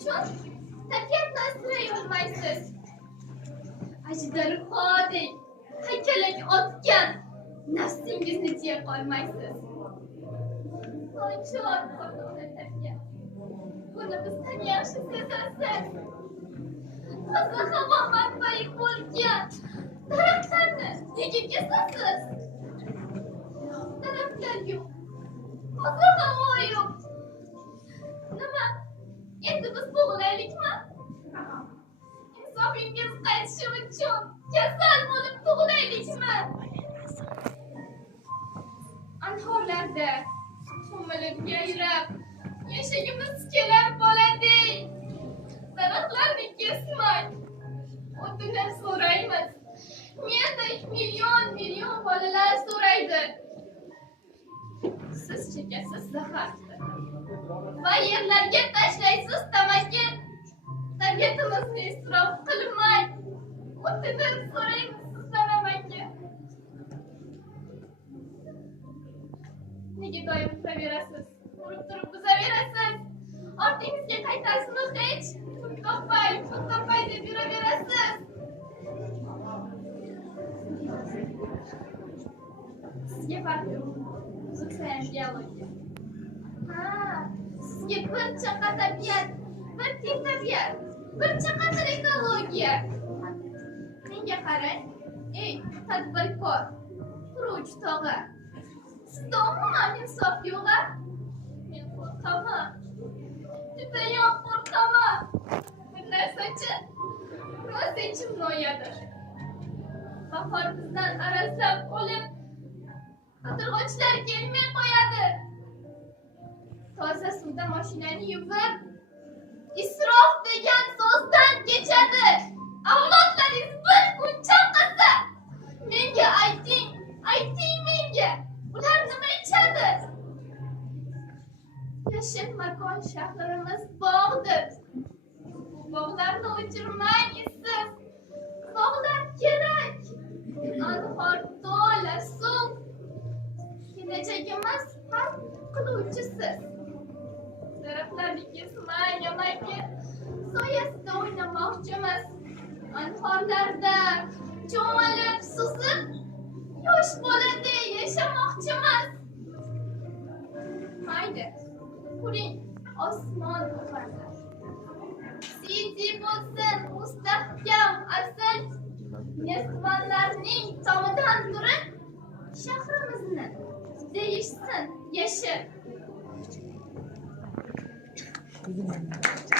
uchun tabiatni asray olmaysiz. Ajdarhodek haykalak otgan nafsingizni tiya qolmaysiz. Nochor Xudoga tabiat, buni bizdan yaxshi sezasiz. Toza havo manbai bo'lgan daraxtlarni nega kesasiz? Daraxtlar yo'q, toza havo yo'q. Nima? Endi biz tug'ilaylikmi? Insofingiz qaytishi uchun kasal bo'lib tug'ilaylikmi? Anhorlarda cho'milib yayrab yashagimiz kelar bo'ladi. Daraxtlarni kesmang, o'tinib so'raymiz. Mendek million bolalar so'raydi. Siz chekasiz zaharni va yerlarga tashlaysiz tamaki. Tabiatimizni isrof qilmang, o'tinib so'raymiz sizdan amaki. Nega doim turaverasiz? Urib turib buzaverasiz. Ortingizga qaytasizmi hech? Pul topay deb yuraverasiz. Sizga farq yo'q. Buzuksayam biologiya. Sizga bir chaqa tabiat, bir teng tabiat, bir chaqadir ekologiya. Menga qarang, ey tadbirkor, quruvchi tog'a. Sizda umuman insof yo'q-a? Men qo'rqaman. Judayam qo'rqaman. Bir narsachi, rosa ichim noyadir. Bahor bizdan aralab qolib, atirg'ochlar kelmay qo'yadi. Toza suvda mashinani yuvib, isrof degan so'zdan kechadi. Avlodlaringiz bir kun chaqirsa, menga ayting menga. Ular nima ichadi? Yashil makon shahrimiz bog'dir. Bu bog'larni o'chirmaysiz. Bog'lar kerak. Anhor to'la suv. Kelajagimiz hal qiluvchisiz. Daraxtlarni kesmang amaki. Soyasida o'ynamoqchimiz. Anhorlarda cho'milib suzib, yosh bolada yashamoqchimiz. Haydi, kuring, osmon buxarlar. Sidi bo'lsin mustahkam asl. Nesvanlarning tomidan turib, shahrimizni deyishsin yashil.